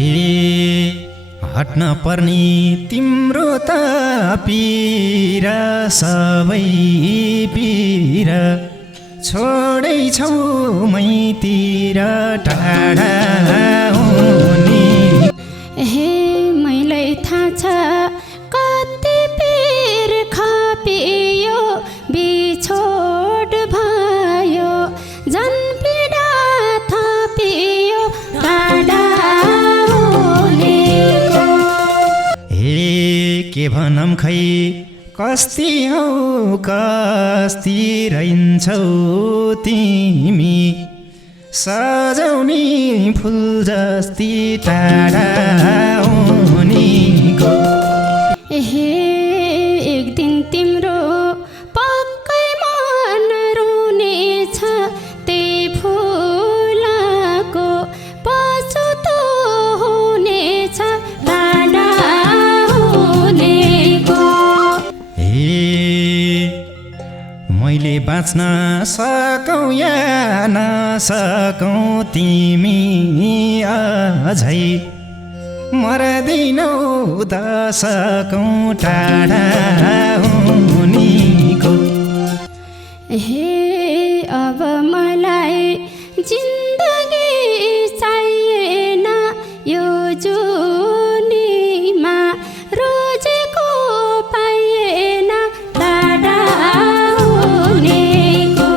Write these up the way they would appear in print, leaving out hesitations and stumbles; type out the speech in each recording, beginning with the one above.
हे हट्न पर्ने तिम्रो त पीरा सबै पीरा छोडै छौ मैतिर टाढा हुने। हे मैलाई थाहा छ कति पीर खपियो बिछोड भयो जन पीडा थपियो टाढा हुनेको। हे के भनम खै कस्ती हौ कस्ती रहन्छौ तिमी सजाउने फुल जस्ती टाढा हुनेको। हे एक दिन तिम्रो पक्कै मन रुनेछ त्यही फुलको पछुतो हुनेछ टाढा हुनेको। मैले बाँच्न सकौँ या नसकौँ तिमी अझै मर्दिनौ दशकौँ टाढा हुनेको। हे अब मलाई जिन्दगी चाहिएन यो जुनीमा रोजेको पाइएन टाढा हुनेको।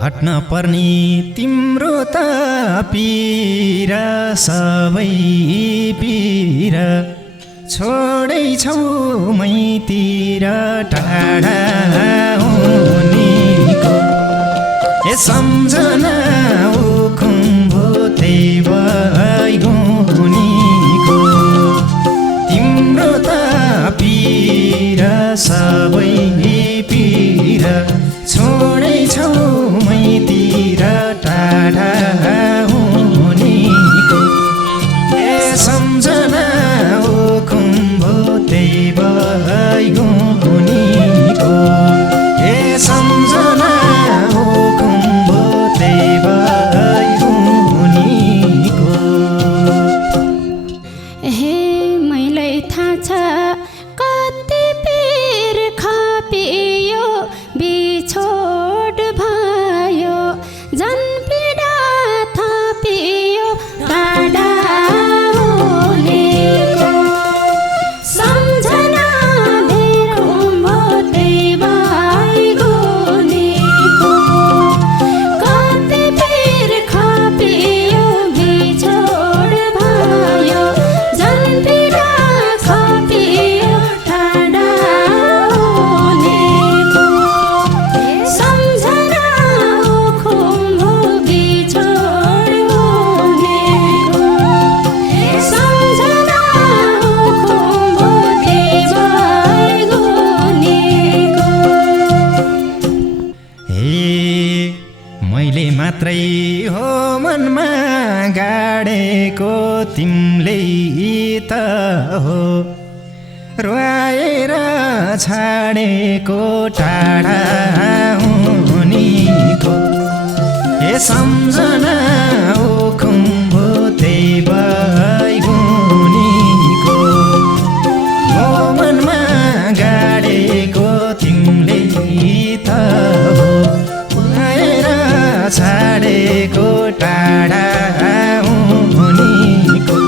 हट्न पर्ने तिम्रो त पीरा सबै पीरा छोडै छौ मैतिर टाढा हुनेको। ए सम्झना उखुम्बो त्यही भइगुनेको। तिम्रो त पीरा सबै पीरा छोडै छौ मैतिर टाढा हुनेको। ए सम्झना उखुम्बो त्यही भइगुनेको। ए सम्झना उखुम्बो त्यही भइगुनेको। हे मैलाई थाहा छ कति पीर खपियो बिछोड भयो जन पीडा थपियो टाढा हुनेको। सम्झना मेरो मोते भइगुनेको। कति पीर खपियो बिछोड भयो जन पीडा थपियो टाढा हुनेको। सम्झना उखुम्बो बिछोड हुनेको। सम्झना उखुम्बो त्यही भइगुनेको। हे मैले मात्रै हो मनमा गाडेको तिमीले त हो रुवाएर छाडेको टाढा हुनेको ए सम्झना उखुम्बो त्यही बैगुनीको म मनमा गाडेको तिमीले त हो रुवाएर छाडेको टाढा हुनेको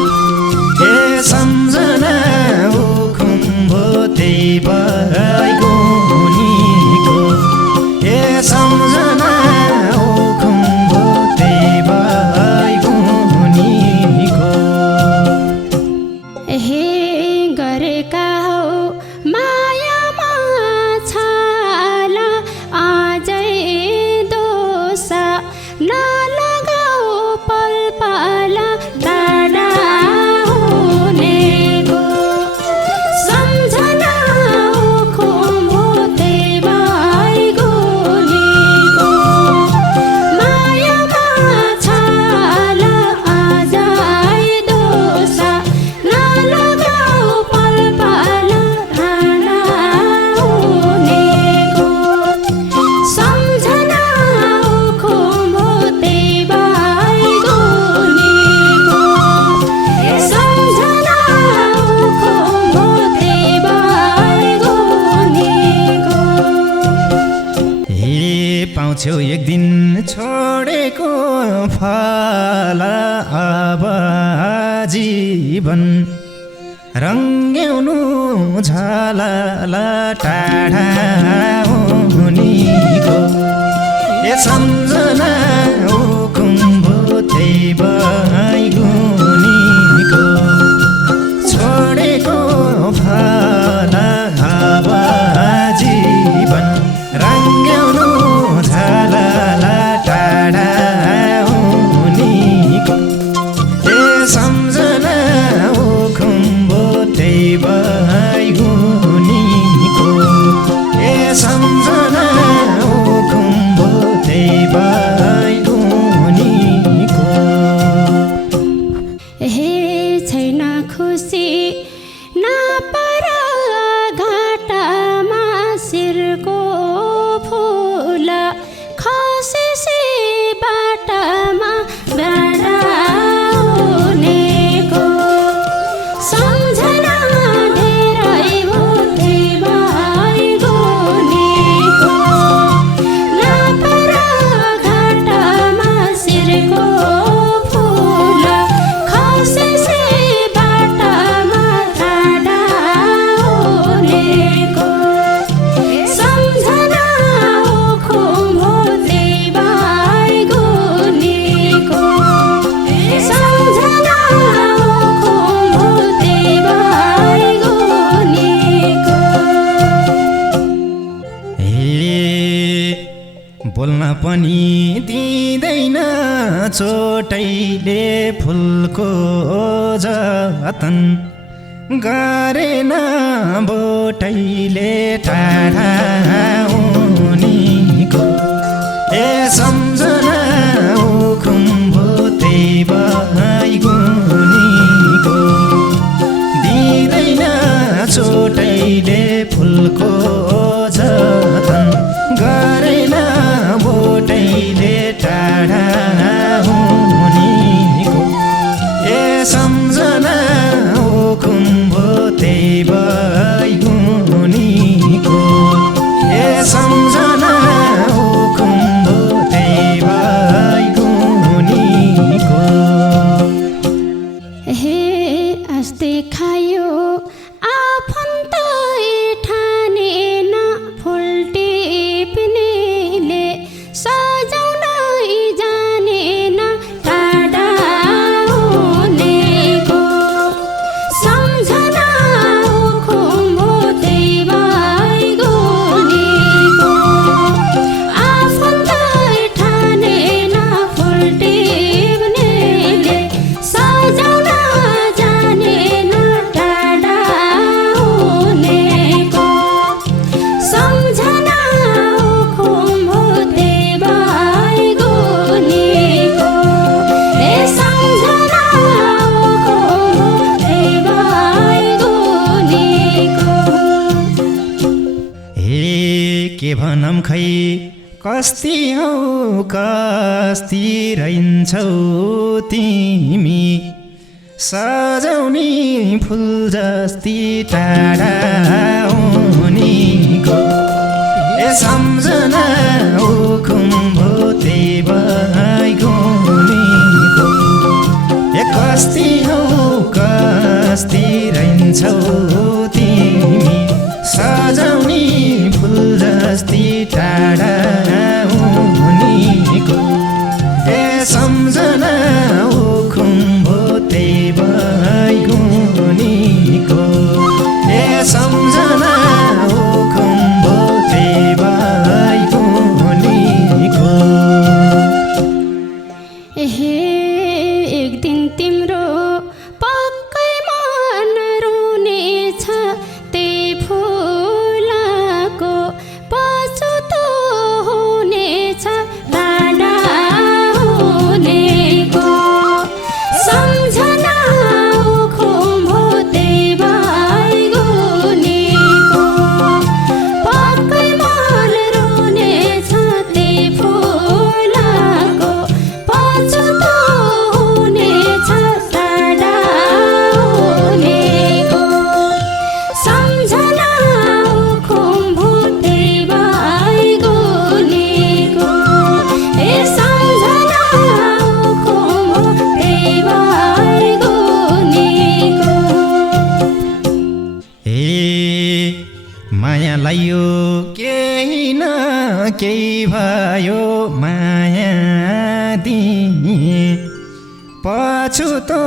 ए सम्झना उखुम्बो त्यही बैगुनीको ए सम्झना उखुम्बो त्यही बैगुनीको हे गरेका हो मायामा छाला आजै दोसा नलगाऊ पलपाला टाढा हुनेको सम्झना उखुम्बो त्यही बैगुनीको मायामा छाला आजै दोसा नलगाऊ पलपाला टाढा हुनेको सम्झना उखुम्बो त्यही बैगुनीको ए सम्झना उखुम्बो त्यही बैगुनीको ए पाउँछौ एक दिन छोडेको फल अब जीवन रङ्ग्याउनु झलला टाढा हुनेको ए सम्झना उखुम्बो त्यही बैगुनीको छोडेको फल अब जीवन रङ्ग्याउनु झलला टाढा हुनेको ए सम्झना उखुम्बो त्यही बैगुनीको ए सम्झना उखुम्बो त्यही बैगुनीको हे छैन खुसी नपर घाटामा शिरको फुल खसेसी बाटामा गाडा हुनेको सम्झना धेरै हो त्यही बैगुनीको नपर घाटामा शिरको फुल खसेसी बाटामा टाढा हुनेको सम्झना उखुम्बो त्यही बैगुनीको सम्झना उखुम्बो त्यही बैगुनीको ए बोल्न पनि दिँदैन चोटैले फुलको जतन गरेन बोटैले टाढा हुनेको ए सम्झना उखुम्बो त्यही बैगुनीको दिँदैन चोटैले फुलको जतन गरेन बोटैले टाढा हुनेको ए सम्झना उखुम्बो त्यही बैगुनीको ए सम्झना उखुम्बो त्यही बैगुनीको हे अस्ति खायो आफन्तै भनम खै कस्ती हौ कस्ती रहन्छौ तिमी सजाउने फुल जस्ती टाढा हुनेको ए सम्झना उखुम्भोते भइगुनेको ए कस्ती हौ कस्ती रहन्छौ तिमी सजाउने फुल जस्ती टाढा हुनेको ए सम्झना उखुम्भोते भइगुनेको ए सम्झना उखुम्भोते भइगुनेको हे एक दिन तिम्रो पक्कै मन रुनेछ त्यही फुलको पछुतो हुनेछ डाँडा हुनेको सम्झना उखुम्भोते भइगुनेको पक्कै मन रुनेछ त्यही फुलको पछुतो हुनेछ टाढा हुनेको सम्झना उखुम्भोते भइगुनेको ए सम्झना उखुम्भोते भइगुनेको ए मायालाई यो केही न केही भयो माया दिए पछुतो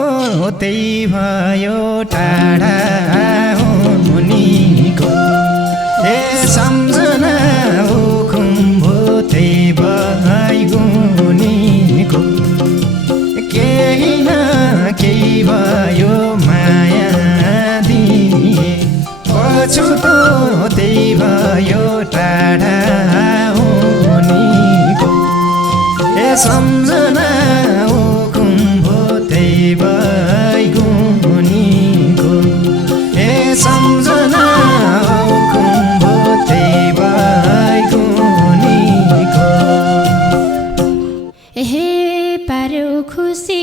त्यही भयो टाढा हुनेको ए सम्झना उखुम्भोते भइगुनेको केही न केही भयो माया दिए पछुतो त्यही भयो टाढा हुनेको ए सम्झना उखुम्भोते भइगुनेको ए सम्झना उखुम्भोते भइगुनेको हे पार्यो खुसी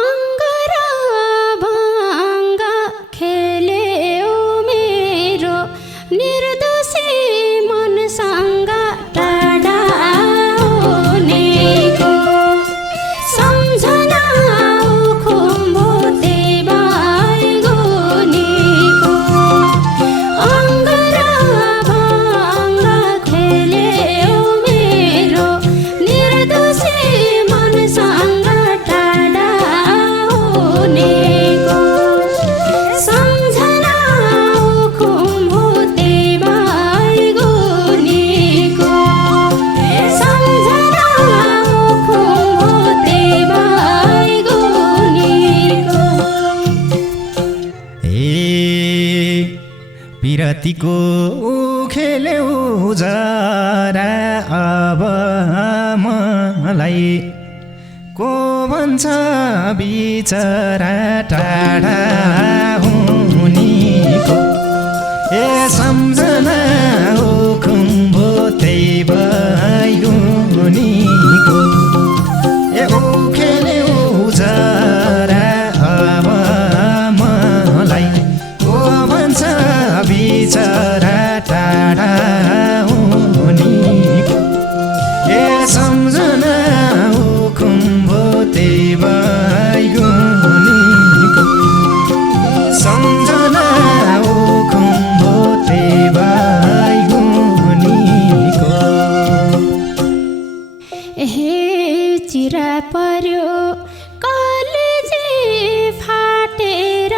अङ्ग र भङ्ग खेल्यो मेरो निर्दोषी मनसँग टाढा हुनेको सम्झना उखुम्भोते भइगुनेको अङ्ग र भङ्ग खेल्यो मेरो निर्दोषी मनसँग टाढा हुनेको सम्झना उखुम्भोते भइगुनेको सम्झना उखुम्भोते भइगुनेको ए पिरतीको खेल्यौ जरा अब मलाई को भन्छ बिचरा टाढा हुनेको ए सम्झना उखुम्भोते भइगुनेको ए खेल्यौ जरा अब मलाई को भन्छ बिचरा टाढा हुनेको ए सम्झना उखुम्भोते भइगुनेको सम्झना उखुम्भोते भइगुनेको हे चिरा पर्यो कलेजी फाटेर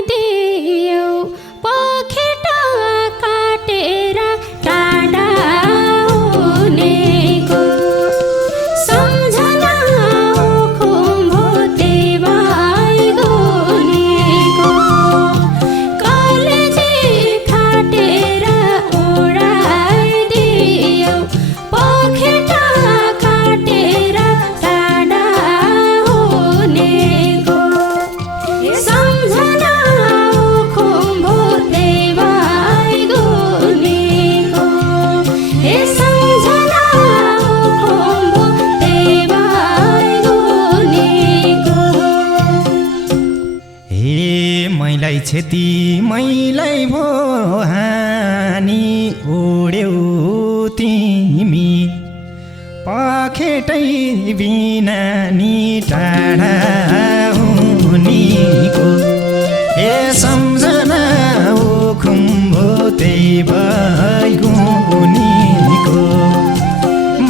उडाइदियो मैलाई क्षति मैलाई भो हानी ओड्यौ तिमी पखेटै बिना नि टाढा हुनेको ए सम्झना खुम्बो त्यही भइगुनीको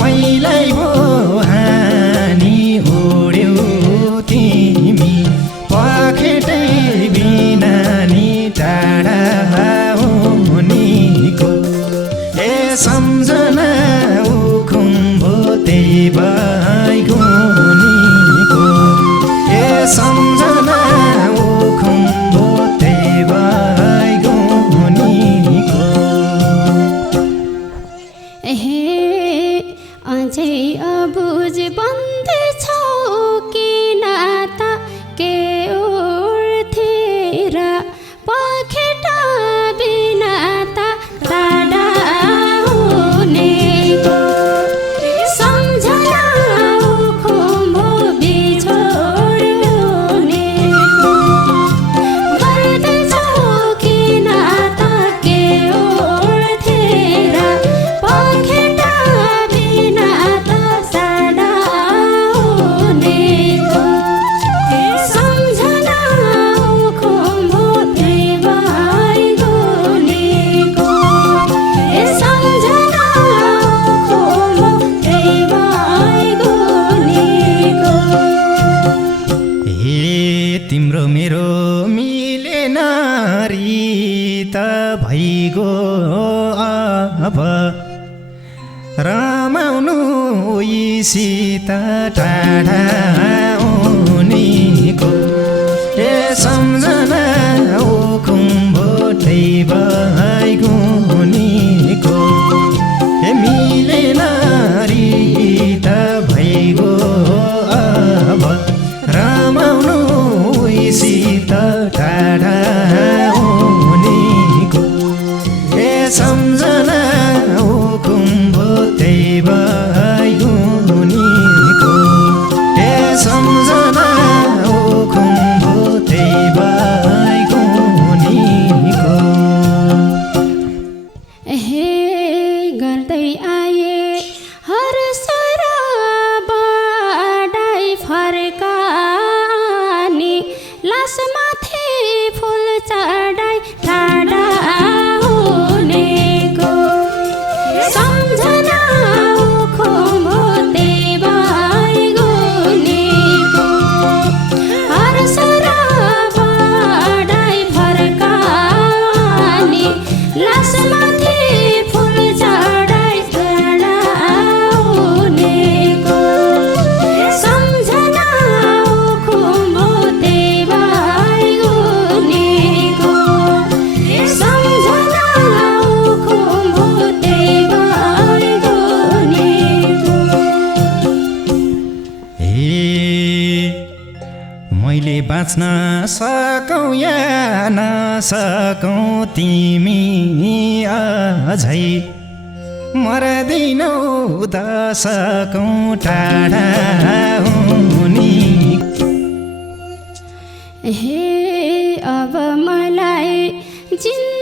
मैलाई भो हानी ओड्यौ तिमी पखेटै बिना नि टाढा हुनेको ए सम्झना खुम्बो त्यही भइगुनीको ए सम्झना खुम्बो त्यही भइगुनीको हे अझै अबुझ बन्दैछौ कि नाता के ओर्थेर पखेटा बिना त टाढा हुनेको सम्झना खुम्बो बिछोड हुनेको गर्दैछौ कि नाता के ओर्थेर पखेटा बिना त टाढा हुनेको सम्झना खुम्बो त्यही भइगुनेको सम्झना खुम्बो त्यही भइगुनेको हे तिम्रो मेरो मिलेन रीत भइगो अब रमाउनु उहीसित टाढा हुनेको ए सम्झना खुम्बो त्यही भइगुनेको ए मिलेन रीत भइगो अब रमाउनु उहीसित टाढा हुनेको ए सम्झना खुम्बो त्यही भइगुनेको ए सम्झना खुम्बो त्यही भइगुनेको हे गर्दै आए हर्ष र बढाइ फर्कानी लासमाथि फुल चढाइ टाढा हुनेको सम्झना खुम्बो त्यही भइगुनेको हर्ष र बढाइ फर्कानी लासमाथि फुल चढाइ टाढा हुनेको सम्झना खुम्बो त्यही भइगुनेको सम्झना खुम्बो त्यही भइगुनेको हे मैले बाँच्न सकौँ या नसकौँ तिमी अझै मर्दैनौ दशकौँ टाढा हुने हे अब मलाई जिन्दगी